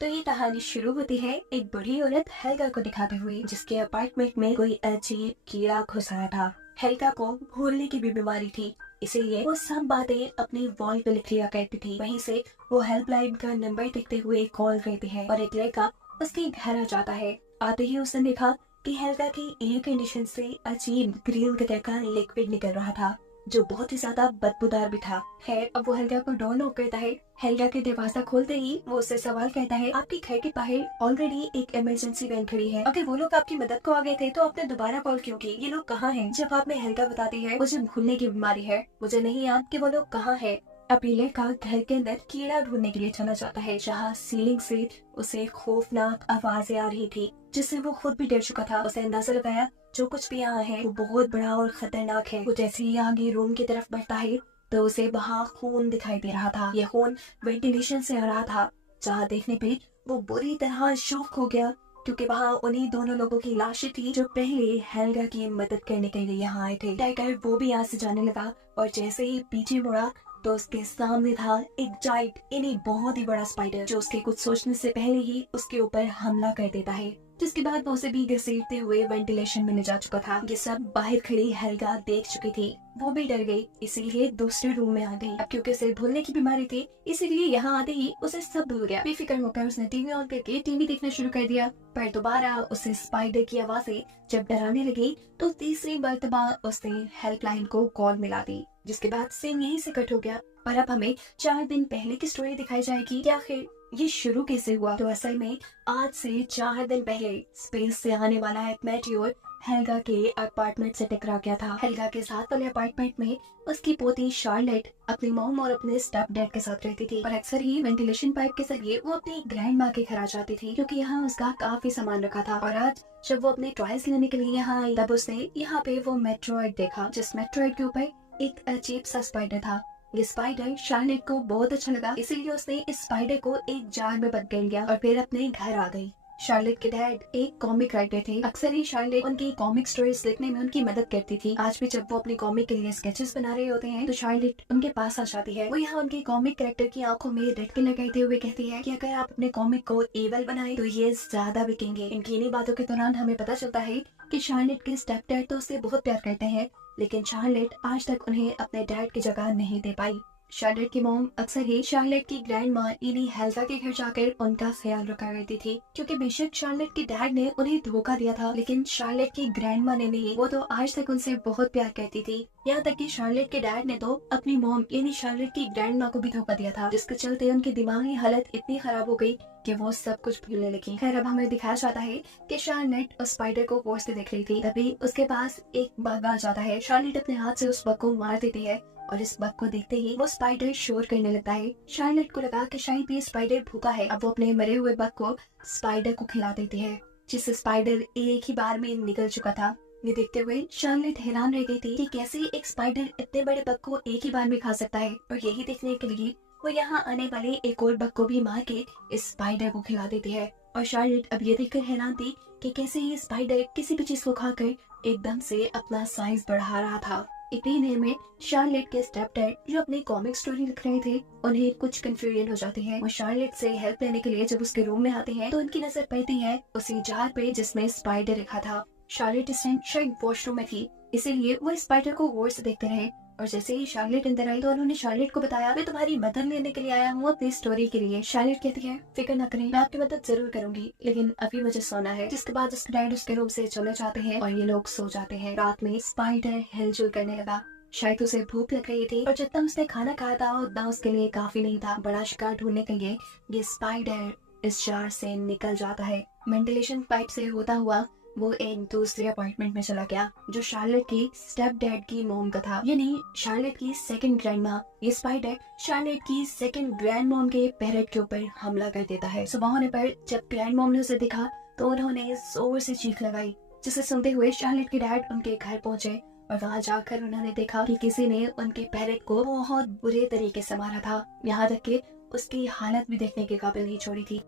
तो ये कहानी शुरू होती है एक बूढ़ी औरत हेल्गा को दिखाते हुए, जिसके अपार्टमेंट में कोई अजीब कीड़ा घुस आया था। हेल्गा को भूलने की भी बीमारी थी, इसीलिए वो सब बातें अपनी वॉल पे लिख लिया करती थी। वहीं से वो हेल्पलाइन का नंबर देखते हुए कॉल करती है और एक लड़का उसके घर आ जाता है। आते ही उसने देखा कि हेल्गा की एयर कंडीशन से अजीब ग्रीन कलर का लिक्विड निकल रहा था, जो बहुत ही ज्यादा बदबूदार भी था। खैर, अब वो हेल्गा को डोर नॉक करता है। हेल्गा के दरवाजा खोलते ही वो उससे सवाल करता है, आपके घर के बाहर ऑलरेडी एक इमरजेंसी वैन खड़ी है, अगर वो लोग आपकी मदद को आ गए थे तो आपने दोबारा कॉल क्यों की? ये लोग कहाँ हैं? जवाब में हेल्गा बताती है, मुझे भूलने की बीमारी है, मुझे नहीं याद कि वो लोग कहाँ है। अभी लड़का घर के अंदर कीड़ा ढूंढने के लिए चला जाता है, जहाँ सीलिंग से उसे खौफनाक आवाजें आ रही थी, जिससे वो खुद भी डर चुका था। उसे अंदाजा लगाया जो कुछ भी यहाँ है वो बहुत बड़ा और खतरनाक है। वो जैसे ही आगे रूम की तरफ बढ़ता है तो उसे वहाँ खून दिखाई दे रहा था। यह खून वेंटिलेशन से आ रहा था, जहाँ देखने पे वो बुरी तरह शॉक हो गया, क्योंकि वहाँ उन्हीं दोनों लोगों की लाशें थी जो पहले हेल्गा की मदद करने के लिए यहाँ आए थे। टाइगर वो भी यहाँ से जाने लगा और जैसे ही पीछे मुड़ा तो उसके सामने था एक जाइंट, इन्हीं बहुत ही बड़ा स्पाइडर, जो उसके कुछ सोचने से पहले ही उसके ऊपर हमला कर देता है, जिसके बाद वो उसे भी घसीटते हुए वेंटिलेशन में ले जा चुका था। ये सब बाहर खड़ी हेल्गा देख चुकी थी। वो भी डर गई, इसीलिए दूसरे रूम में आ गई। अब क्योंकि उसे भूलने की बीमारी थी, इसीलिए यहाँ आते ही उसे सब भूल गया। बेफिक्र होकर उसने टीवी ऑन करके टीवी देखना शुरू कर दिया। पर दोबारा उसे स्पाइडर की आवाजें जब डराने लगी तो तीसरी मर्तबा उसने हेल्पलाइन को कॉल मिला दी, जिसके बाद सीन यहीं से कट हो गया। और अब हमें 4 दिन पहले की स्टोरी दिखाई जाएगी कि आखिर ये शुरू कैसे हुआ। तो असल में आज से 4 दिन पहले स्पेस से आने वाला एक मेटियोर हेल्गा के अपार्टमेंट से टकरा गया था। हेल्गा के साथ वाले अपार्टमेंट में उसकी पोती शार्लेट अपनी मॉम और अपने स्टेप डैड के साथ रहती थी और अक्सर ही वेंटिलेशन पाइप के जरिए वो अपनी ग्रैंड माँ के घर आ जाती थी, क्योंकि यहाँ उसका काफी सामान रखा था। और आज जब वो अपने टॉयज लेने के लिए यहाँ आई, तब उसने यहाँ पे वो मेट्रॉइड देखा, जिस मेट्रॉइड के ऊपर एक अजीब सा स्पाइडर था। ये स्पाइडर शार्लेट को बहुत अच्छा लगा, इसीलिए उसने इस स्पाइडर को एक जार में बंद कर लिया और फिर अपने घर आ गई। शार्लेट के डैड एक कॉमिक राइटर थे। अक्सर ही शार्लेट उनकी कॉमिक स्टोरीज लिखने में उनकी मदद करती थी। आज भी जब वो अपनी कॉमिक के लिए स्केचेस बना रहे होते हैं तो शार्लेट उनके पास आ जाती है। वो यहाँ उनकी कॉमिक कैरेक्टर की आंखों में रटके लगाते हुए कहती है कि अगर आप अपने कॉमिक को एवल बनाए तो ये ज्यादा बिकेंगे। इनकी इन्हीं बातों के दौरान हमें पता चलता है कि शार्लेट के स्टेप डैड तो उससे बहुत प्यार करते हैं, लेकिन शार्लेट आज तक उन्हें अपने डैड की जगह नहीं दे पाई। शार्लेट की मॉम अक्सर ही शार्लेट की ग्रैंड माँ यानी हेल्गा के घर जाकर उनका ख्याल रखा करती थी, क्योंकि बेशक शार्लेट के डैड ने उन्हें धोखा दिया था, लेकिन शार्लेट की ग्रैंड माँ ने नहीं। वो तो आज तक उनसे बहुत प्यार करती थी। यहाँ तक कि शार्लेट के डैड ने तो अपनी मॉम यानी शार्लेट की ग्रैंड माँ को भी धोखा दिया था, जिसके चलते उनकी दिमागी हालत इतनी खराब हो गई कि वो सब कुछ भूलने लगी। खैर, अब हमें दिखाया जाता है कि शार्लेट उस स्पाइडर को गौर से देख रही थी, तभी उसके पास एक बग आ जाता है। शार्लेट अपने हाथ से उस बग को मार देती है और इस बग को देखते ही वो स्पाइडर शोर करने लगता है। शार्लेट को लगा कि शायद ये स्पाइडर भूखा है। अब वो अपने मरे हुए बग को स्पाइडर को खिला देती है, जिससे स्पाइडर एक ही बार में निकल चुका था। ये देखते हुए शार्लेट हैरान रह गई थी कि कैसे एक स्पाइडर इतने बड़े बग को एक ही बार में खा सकता है, और यही देखने के लिए वो यहाँ आने वाले एक और बग को भी मार के इस स्पाइडर को खिला देती है। और शार्लेट अब ये देखकर हैरान थी कि कैसे ये स्पाइडर किसी भी चीज को खाकर एकदम से अपना साइज बढ़ा रहा था। इतनी देर में शार्लेट के स्टेप डैड जो अपनी कॉमिक स्टोरी लिख रहे थे, उन्हें कुछ कंफ्यूजन हो जाती है। वो शार्लेट से हेल्प लेने के लिए जब उसके रूम में आते हैं तो उनकी नजर पड़ती है उसी जार पे जिसमें स्पाइडर लिखा था। शार्लेट इस टाइम शायद वॉशरूम में थी, इसीलिए वो स्पाइडर को गौर से देखते रहे। और जैसे ही शार्लेट अंदर आई तो उन्होंने शार्लेट को बताया, मैं तुम्हारी मदद लेने के लिए आया हूँ अपनी स्टोरी के लिए। शार्लेट कहती है, फिक्र न करें, मैं आपकी मदद जरूर करूंगी, लेकिन अभी मुझे सोना है। जिसके बाद उसके डैड उसके रूम से चले जाते हैं और ये लोग सो जाते हैं। रात में स्पाइडर हिलजुल करने लगा। शायद उसे भूख लग रही थी और जितना उसने खाना खाया था उतना उसके लिए काफी नहीं था। बड़ा शिकार ढूंढने के लिए ये स्पाइडर इस जार से निकल जाता है। वेंटिलेशन पाइप से होता हुआ वो एक दूसरे अपार्टमेंट में चला गया, जो शार्लेट की स्टेप डैड की मॉम का था, यानी शार्लेट की सेकंड ग्रैंड माँ। ये स्पाइडर शार्लेट की सेकंड ग्रैंड मॉम के पैरेट के ऊपर हमला कर देता है। सुबह होने पर जब ग्रैंड मॉम ने उसे देखा तो उन्होंने जोर से चीख लगाई, जिसे सुनते हुए शार्लेट के डैड उनके घर पहुंचे और वहाँ जाकर उन्होंने देखा कि किसी ने उनके पैरेट को बहुत बुरे तरीके से मारा था, यहाँ तक कि उसकी हालत भी देखने के काबिल नहीं छोड़ी थी।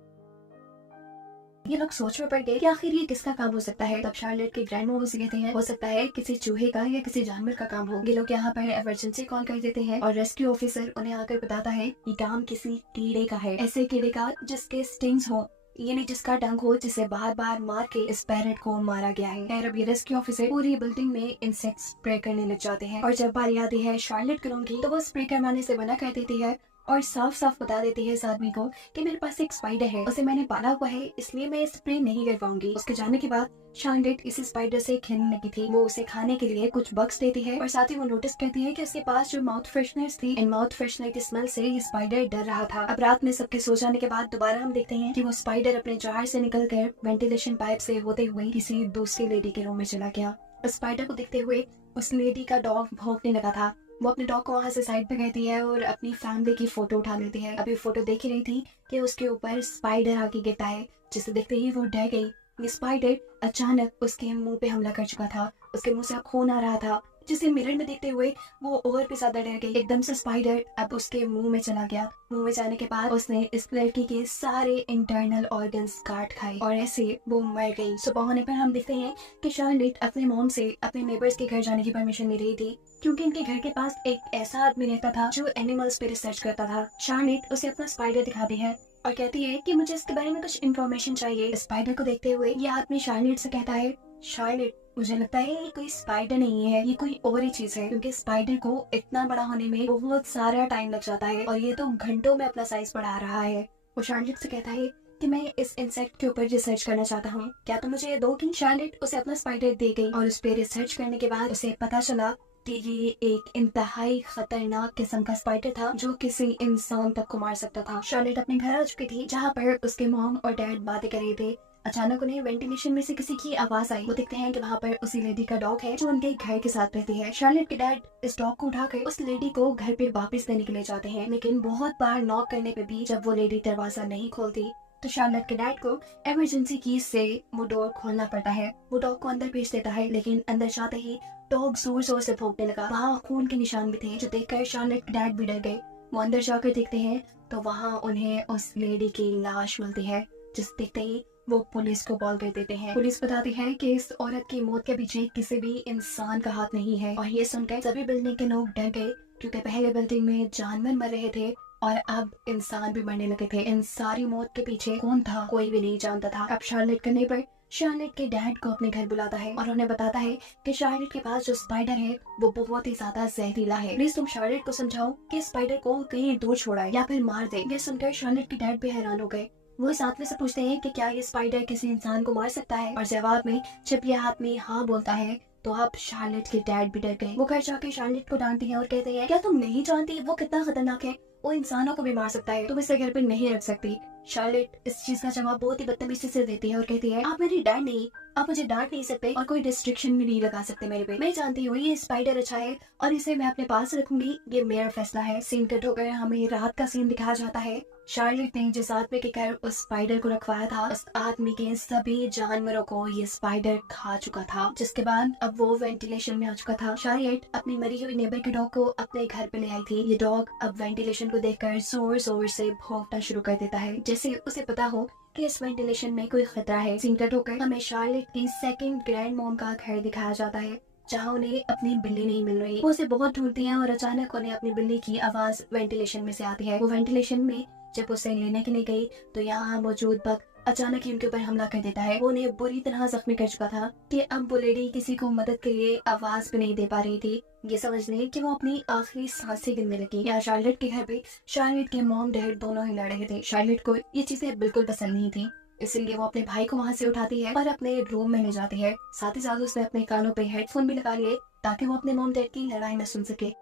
ये लोग सोच में पड़ गए कि आखिर ये किसका काम हो सकता है। तब शार्लेट के ग्रैंड मॉम उसे कहते हैं हो सकता है किसी चूहे का या किसी जानवर का काम हो। ये लोग यहाँ पर इमरजेंसी कॉल कर देते हैं और रेस्क्यू ऑफिसर उन्हें आकर बताता है कि काम किसी कीड़े का है, ऐसे कीड़े का जिसके स्टिंग्स हो, ये नहीं जिसका डंक हो, जिसे बार बार मार के इस पैरट को मारा गया है। खैर अब ये रेस्क्यू ऑफिसर पूरी बिल्डिंग में इंसेक्ट स्प्रे करने लग जाते हैं और जब बारी आती है शार्लेट के रूम की तो वो स्प्रे करवाने से मना कर देती है और साफ साफ बता देती है इस आदमी को कि मेरे पास एक स्पाइडर है, उसे मैंने पाला हुआ है, इसलिए मैं स्प्रे नहीं करवाऊंगी। उसके जाने के बाद शार्लेट इसी स्पाइडर से खेलने लगी थी। वो उसे खाने के लिए कुछ बग्स देती है और साथ ही वो नोटिस करती है कि उसके पास जो माउथ फ्रेशनर्स थी, इन माउथ फ्रेशनर की स्मेल से ये स्पाइडर डर रहा था। अब रात में सबके सो जाने के बाद दोबारा हम देखते हैं कि वो स्पाइडर अपने जार से निकलकर वेंटिलेशन पाइप से होते हुए किसी दूसरी लेडी के रूम में चला गया। स्पाइडर को देखते हुए उस लेडी का डॉग भौंकने लगा था। वो अपने डॉग को वहाँ से साइड पे कहती है और अपनी फैमिली की फोटो उठा लेती है। अभी फोटो देख ही रही थी कि उसके ऊपर स्पाइडर आके गिरता है, जिसे देखते ही वो डर गई। ये स्पाइडर अचानक उसके मुंह पे हमला कर चुका था, उसके मुंह से अब खून आ रहा था, जिसे मिरर में देखते हुए वो और भी ज्यादा डर गई। एकदम से स्पाइडर अब उसके मुंह में चला गया। मुंह में जाने के बाद उसने इस लड़की के सारे इंटरनल ऑर्गन्स काट खाए और ऐसे वो मर गई। सुबह होने पर हम देखते हैं कि शार्लेट अपने मॉम से अपने नेबर्स के घर जाने की परमिशन ले रही थी, क्योंकि इनके घर के पास एक ऐसा आदमी रहता था जो एनिमल्स पे रिसर्च करता था। शार्लेट उसे अपना स्पाइडर दिखाती है और कहती है कि मुझे इसके बारे में कुछ इन्फॉर्मेशन चाहिए। स्पाइडर को देखते हुए ये आदमी शार्लेट से कहता है, शार्लेट मुझे लगता है ये कोई स्पाइडर नहीं है, ये कोई और ही चीज है, क्योंकि स्पाइडर को इतना बड़ा होने में बहुत सारा टाइम लग जाता है और ये तो घंटों में अपना साइज बढ़ा रहा है। वो शार्लेट से कहता है कि मैं इस इंसेक्ट के ऊपर रिसर्च करना चाहता हूँ, क्या तुम मुझे ये दोगी? शार्लेट उसे अपना स्पाइडर दे गई और उस पर रिसर्च करने के बाद उसे पता चला कि ये एक इंतहाई खतरनाक किस्म का स्पाइडर था जो किसी इंसान तक को मार सकता था। शार्लेट अपने घर आ चुकी थी जहाँ पर उसके मॉम और डैड बातें कर रहे थे। अचानक उन्हें वेंटिलेशन में से किसी की आवाज आई। वो देखते हैं कि वहाँ पर उसी लेडी का डॉग है जो उनके घर के साथ रहती है। शार्लेट के डैड इस डॉग को उठाकर उस लेडी को घर पे वापस देने के लिए जाते हैं, लेकिन बहुत बार नॉक करने पे भी जब वो लेडी दरवाजा नहीं खोलती तो शार्लेट के डैड को इमरजेंसी की से वो डोर खोलना पड़ता है। वो डॉग को अंदर भेज देता है, लेकिन अंदर जाते ही डॉग जोर जोर से भौंकने लगा। वहाँ खून के निशान भी थे, जो देखकर शार्लेट के डैड भी डर गए। वो अंदर जाकर देखते हैं तो वहाँ उन्हें उस लेडी की लाश मिलती है, जिस देखते ही वो पुलिस को कॉल कर देते हैं। पुलिस बताती है कि इस औरत की मौत के पीछे किसी भी इंसान का हाथ नहीं है। और ये सुनकर सभी बिल्डिंग के लोग डर गए, क्योंकि पहले बिल्डिंग में जानवर मर रहे थे और अब इंसान भी मरने लगे थे। इन सारी मौत के पीछे कौन था कोई भी नहीं जानता था। अब शार्लेट करने पर शार्लेट के डैड को अपने घर बुलाता है और उन्हें बताता है कि शार्लेट के पास जो स्पाइडर है वो बहुत ही ज्यादा जहरीला है। प्लीज तुम शार्लेट को समझाओ कि स्पाइडर को कहीं दूर छोड़ाए या फिर मार दे। ये सुनकर शार्लेट के डैड भी हैरान हो गए। वो इस आदमी से पूछते हैं कि क्या ये स्पाइडर किसी इंसान को मार सकता है, और जवाब में जब ये आदमी हाँ बोलता है तो अब शार्लेट के डैड भी डर गए। वो घर जाके शार्लेट को डांटती हैं और कहते हैं क्या तुम नहीं जानती वो कितना खतरनाक है, वो इंसानों को भी मार सकता है, तुम इसे घर पे नहीं रख सकती। शार्लेट इस चीज का जवाब बहुत ही बदतमीजी से देती है और कहती है आप मेरी डैड नहीं, आप मुझे डांट नहीं सकते और कोई रिस्ट्रिक्शन भी नहीं लगा सकते मेरे पे। मैं जानती हूँ ये स्पाइडर अच्छा है और इसे मैं अपने पास रखूंगी, ये मेरा फैसला है। सीन कट होकर हमें रात का सीन दिखाया जाता है। शार्लेट ने जिस आदमी के घर उस स्पाइडर को रखवाया था, उस आदमी के सभी जानवरों को ये स्पाइडर खा चुका था, जिसके बाद अब वो वेंटिलेशन में आ चुका था। शार्लेट अपनी मरी हुई नेबर के डॉग को अपने घर पे ले आई थी। ये डॉग अब वेंटिलेशन को देखकर जोर जोर से भौंकना शुरू कर देता है, जैसे उसे पता हो कि इस वेंटिलेशन में कोई खतरा है। सीन कट होकर हमें शार्लेट की सेकंड ग्रैंड मॉम का घर दिखाया जाता है, जहाँ उन्हें अपनी बिल्ली नहीं मिल रही। वो उसे बहुत ढूंढती हैं और अचानक उन्हें अपनी बिल्ली की आवाज वेंटिलेशन में से आती है। वो वेंटिलेशन में जब उसे लेने के लिए गई तो यहाँ मौजूद बग अचानक ही उनके ऊपर हमला कर देता है। वो उन्हें बुरी तरह जख्मी कर चुका था कि अब वो लेडी किसी को मदद के लिए आवाज भी नहीं दे पा रही थी। ये समझ लें कि वो अपनी आखिरी सांसें गिनने लगी। यहाँ शार्लेट के घर पे शार्लेट के मॉम डैड दोनों ही लड़ रहे थे। शार्लेट को ये चीजें बिल्कुल पसंद नहीं थी, इसलिए वो अपने भाई को वहाँ से उठाती है और अपने रूम में ले जाती है। साथ ही साथ उसने अपने कानों पे हेडफोन भी लगा लिए ताकि वो अपने मॉम डैड की लड़ाई न सुन सके।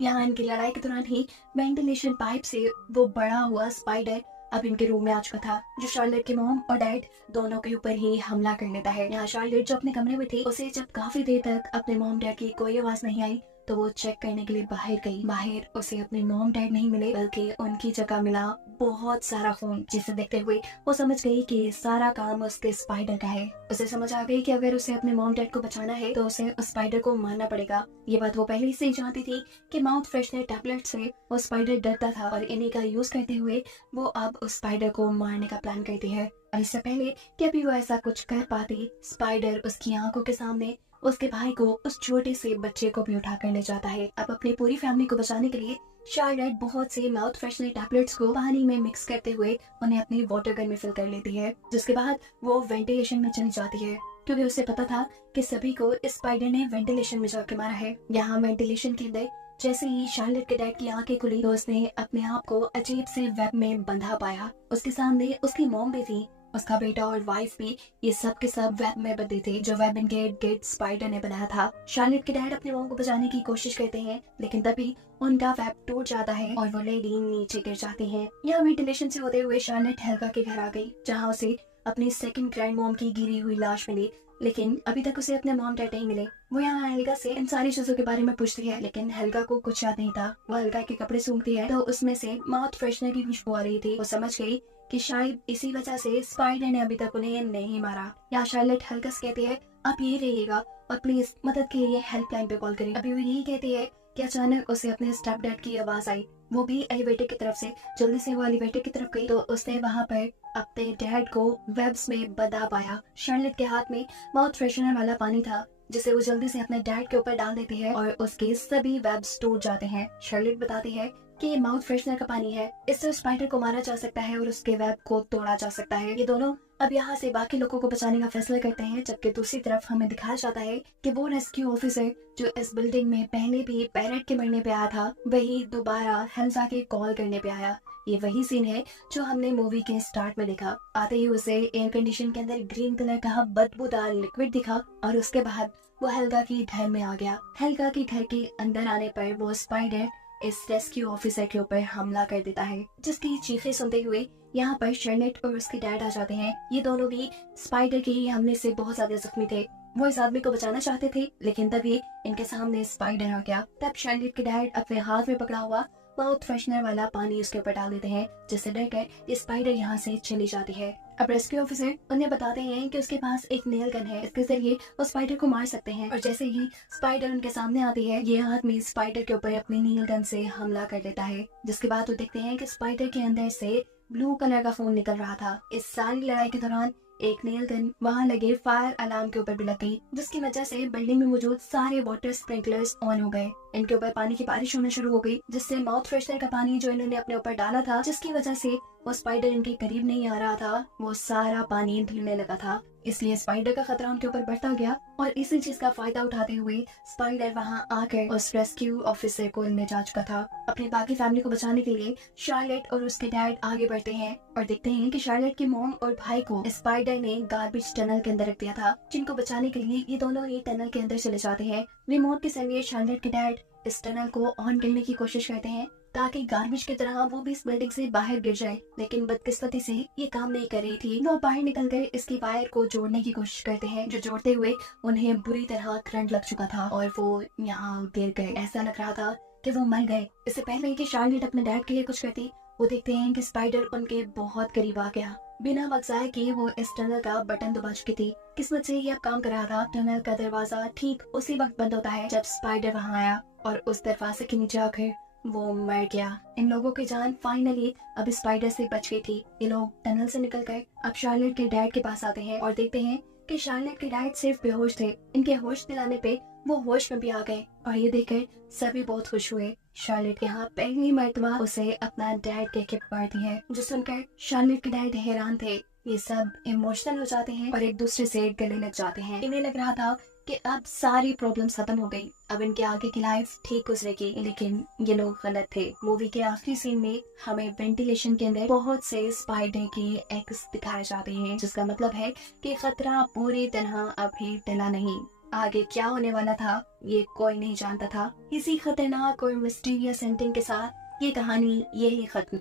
यहाँ इनकी लड़ाई के दौरान ही वेंटिलेशन पाइप से वो बड़ा हुआ स्पाइडर अब इनके रूम में आ चुका था, जो शार्लेट के मॉम और डैड दोनों के ऊपर ही हमला कर लेता है। यहाँ शार्लेट जो अपने कमरे में थी, उसे जब काफी देर तक अपने मॉम डैड की कोई आवाज नहीं आई तो वो चेक करने के लिए बाहर गई। बाहर उसे अपने मॉम डैड नहीं मिले, बल्कि उनकी जगह मिला बहुत सारा खून, जिसे देखते हुए वो समझ गई कि सारा काम उसके स्पाइडर का है। उसे समझ आ गई कि अगर उसे अपने मॉम डैड को बचाना है तो उसे उस स्पाइडर को मारना पड़ेगा। ये बात वो पहले से ही जानती थी कि माउथ फ्रेशनर टैबलेट से वो स्पाइडर डरता था और इन्हीं का यूज करते हुए वो अब उस स्पाइडर को मारने का प्लान करती है। और इससे पहले कि अभी वो ऐसा कुछ कर पाती, स्पाइडर उसकी आंखों के सामने उसके भाई को, उस छोटे से बच्चे को भी उठा कर ले जाता है। अब अपनी पूरी फैमिली को बचाने के लिए शार्लेट बहुत से माउथ फ्रेशनर टैबलेट्स को पानी में मिक्स करते हुए उन्हें अपनी वाटर गन में फिल कर लेती है, जिसके बाद वो वेंटिलेशन में चली जाती है, क्योंकि उसे पता था कि सभी को इस स्पाइडर ने वेंटिलेशन में जाके मारा है। यहाँ वेंटिलेशन के अंदर जैसे ही शार्लेट के डैड की आंखें खुली तो उसने अपने आप को अजीब से वेब में बंधा पाया। उसके सामने उसकी मॉम भी थी, उसका बेटा और वाइफ भी, ये सब के सब वेब में बंधे थे जो वेब इनके गेट स्पाइडर ने बनाया था। शार्लेट के डैड अपने मॉम को बचाने की कोशिश करते हैं, लेकिन तभी उनका वेब टूट जाता है और वो लेडी नीचे गिर जाती हैं। यहाँ वेंटिलेशन से होते हुए शार्लेट हेल्गा के घर आ गई, जहाँ उसे अपनी सेकंड ग्रैंड मॉम की गिरी हुई लाश मिली, लेकिन अभी तक उसे अपने मॉम डैड नहीं मिले। वो यहाँ हेल्गा से इन सारी चीजों के बारे में पूछती है, लेकिन हेल्गा को कुछ याद नहीं था। वो हेल्गा के कपड़े सूंघती है तो उसमें से माउथ फ्रेशनर की खुशबू आ रही थी। वो समझ गई कि शायद इसी वजह से स्पाइडर ने अभी तक उन्हें नहीं मारा। यहाँ शार्लेट हेल्गा से कहती है, आप यही रहिएगा और प्लीज मदद के लिए हेल्पलाइन पे कॉल करें। अभी वो यही कहती है कि अचानक उसे अपने स्टेप डैड की आवाज आई। वो भी एलिवेटर की तरफ से जल्दी से वो एलिवेटर की तरफ गई तो उसने वहाँ पर अपने डैड को वेब्स में बंधा पाया। शार्लेट के हाथ में माउथ फ्रेशनर वाला पानी था, जिसे वो जल्दी से अपने डैड के ऊपर डाल देती है और उसके सभी वेब्स टूट जाते हैं। शार्लेट बताती है कि ये माउथ फ्रेशनर का पानी है, इससे स्पाइडर को मारा जा सकता है और उसके वेब को तोड़ा जा सकता है। ये दोनों अब यहाँ से बाकी लोगों को बचाने का फैसला करते हैं, जबकि दूसरी तरफ हमें दिखाया जाता है कि वो रेस्क्यू ऑफिसर जो इस बिल्डिंग में पहले भी पैरेट के मरने पे आया था, वही दोबारा हेल्जा के कॉल करने पे आया। ये वही सीन है जो हमने मूवी के स्टार्ट में देखा। आते ही उसे एयर कंडीशन के अंदर ग्रीन कलर का बदबूदार लिक्विड दिखा और उसके बाद वो हेल्गा के घर में आ गया। हेल्गा के घर के अंदर आने पर वो स्पाइडर इस रेस्क्यू ऑफिसर के ऊपर हमला कर देता है, जिसकी चीखें सुनते हुए यहाँ पर शार्लेट और उसके डैड आ जाते हैं। ये दोनों भी स्पाइडर के ही हमले से बहुत ज्यादा जख्मी थे। वो इस आदमी को बचाना चाहते थे, लेकिन तभी इनके सामने स्पाइडर आ गया। तब शार्लेट के डैड अपने हाथ में पकड़ा हुआ माउथ फ्रेशनर वाला पानी उसके ऊपर डाल देते हैं, जिससे डरकर ये स्पाइडर यहाँ से चली जाती है। अब रेस्क्यू ऑफिसर उन्हें बताते हैं कि उसके पास एक नेल गन है, इसके जरिए वो स्पाइडर को मार सकते हैं। और जैसे ही स्पाइडर उनके सामने आती है, ये आदमी स्पाइडर के ऊपर अपनी नेल गन से हमला कर देता है, जिसके बाद वो देखते हैं कि स्पाइडर के अंदर से ब्लू कलर का खून निकल रहा था। इस सारी लड़ाई के दौरान एक नेल गन वहाँ लगे फायर अलार्म के ऊपर भी लग गई, जिसकी वजह से बिल्डिंग में मौजूद सारे वाटर स्प्रिंकलर्स ऑन हो गए। इनके ऊपर पानी की बारिश होना शुरू हो गई, जिससे माउथ फ्रेशनर का पानी जो इन्होंने अपने ऊपर डाला था, जिसकी वजह से वो स्पाइडर इनके करीब नहीं आ रहा था, वो सारा पानी धुलने लगा था। इसलिए स्पाइडर का खतरा उनके ऊपर बढ़ता गया और इसी चीज का फायदा उठाते हुए स्पाइडर वहां आकर उस रेस्क्यू ऑफिसर को ले जा चुका था। अपनी बाकी फैमिली को बचाने के लिए शार्लेट और उसके डैड आगे बढ़ते हैं और देखते हैं कि शार्लेट की मॉम और भाई को स्पाइडर ने गार्बेज टनल के अंदर रख दिया था, जिनको बचाने के लिए ये दोनों ही टनल के अंदर चले जाते हैं। रिमोट के जरिए शार्लेट के डैड इस टनल को ऑन करने की कोशिश करते हैं ताकि गार्बेज की तरह वो भी इस बिल्डिंग से बाहर गिर जाए, लेकिन बदकिस्मती से ये काम नहीं कर रही थी। वो बाहर निकलकर इसकी वायर को जोड़ने की कोशिश करते हैं, जो जोड़ते हुए उन्हें बुरी तरह करंट लग चुका था और वो यहाँ गिर गए। ऐसा लग रहा था कि वो मर गए। इससे पहले कि शार्लेट अपने डैड के लिए कुछ करती, वो देखते हैं कि स्पाइडर उनके बहुत करीब आ गया। बिना वक्त जाए कि वो इस टनल का बटन दबा चुकी थी। किस्मत से ये अब काम कर रहा था। टनल का दरवाजा ठीक उसी वक्त बंद होता है जब स्पाइडर वहाँ आया और उस दरवाजे के नीचे आकर वो मर गया। इन लोगों की जान फाइनली अब स्पाइडर से बच गई थी। ये लोग टनल से निकल कर अब शार्लेट के डैड के पास आते हैं और देखते हैं कि शार्लेट के डैड सिर्फ बेहोश थे। इनके होश दिलाने पे वो होश में भी आ गए और ये देखकर सभी बहुत खुश हुए। शार्लेट के यहाँ पहली मर्तबा उसे अपना डैड कह के पुकारती है, जो सुनकर शार्लेट के डैड हैरान थे। ये सब इमोशनल हो जाते हैं और एक दूसरे से गले लग जाते हैं। इन्हें लग रहा था कि अब सारी प्रॉब्लम्स खत्म हो गई, अब इनके आगे की लाइफ ठीक गुजरेगी, लेकिन ये लोग गलत थे। मूवी के आखिरी सीन में हमें वेंटिलेशन के अंदर बहुत से स्पाइडर के एग्स दिखाए जाते हैं, जिसका मतलब है कि खतरा पूरी तरह अभी टला नहीं। आगे क्या होने वाला था ये कोई नहीं जानता था। इसी खतरनाक और मिस्टीरियस एंडिंग के साथ ये कहानी यही खत्म